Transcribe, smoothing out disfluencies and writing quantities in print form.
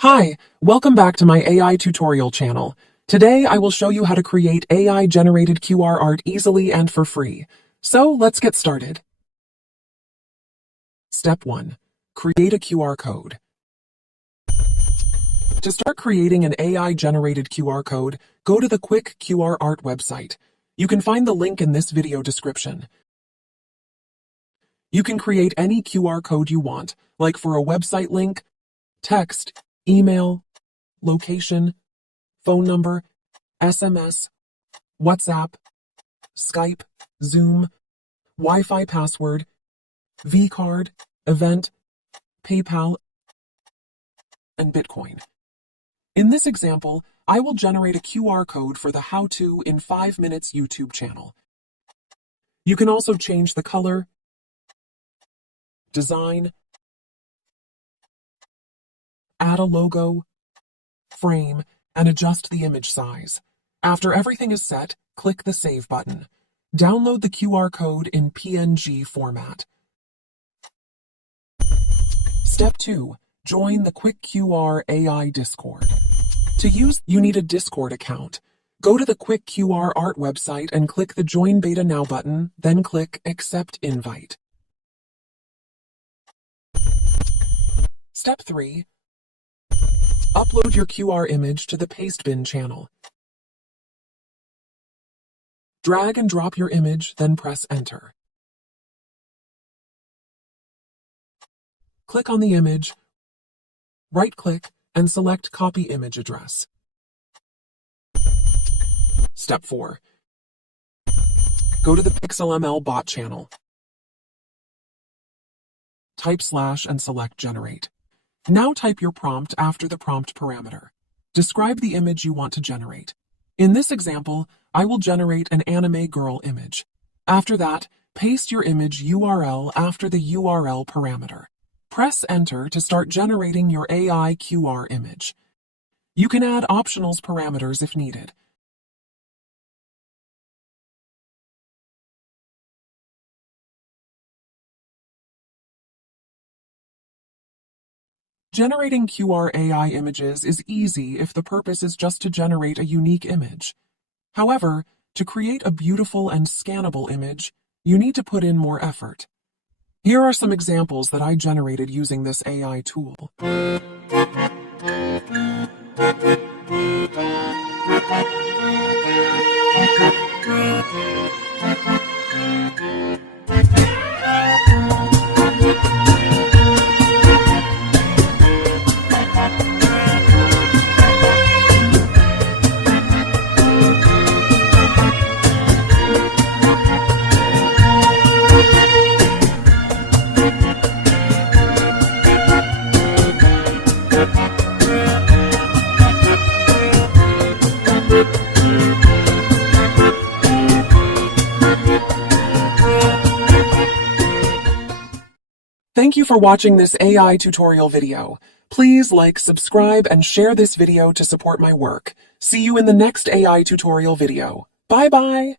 Hi, welcome back to my AI tutorial channel. Today I will show you how to create AI-generated QR art easily and for free. So let's get started. Step 1. Create a QR code. To start creating an AI-generated QR code, go to the Quick QR Art website. You can find the link in this video description. You can create any QR code you want, like for a website link, text, email, location, phone number, SMS, WhatsApp, Skype, Zoom, Wi-Fi password, vCard, event, PayPal, and Bitcoin. In this example, I will generate a QR code for the How To in 5 Minutes YouTube channel. You can also change the color, design, add a logo, frame, and adjust the image size. After everything is set, click the Save button. Download the QR code in PNG format. Step 2. Join the Quick QR AI Discord. To use, you need a Discord account. Go to the Quick QR Art website and click the Join Beta Now button, then click Accept Invite. Step 3. Upload your QR image to the Pastebin channel. Drag and drop your image, then press Enter. Click on the image, right-click, and select Copy Image Address. Step 4. Go to the PixelML bot channel. Type / and select Generate. Now type your prompt after the prompt parameter. Describe the image you want to generate. In this example, I will generate an anime girl image. After that, paste your image URL after the URL parameter. Press Enter to start generating your AI QR image. You can add optionals parameters if needed. Generating QR AI images is easy if the purpose is just to generate a unique image. However, to create a beautiful and scannable image, you need to put in more effort. Here are some examples that I generated using this AI tool. Thank you for watching this AI tutorial video. Please like, subscribe, and share this video to support my work. See you in the next AI tutorial video. Bye-bye!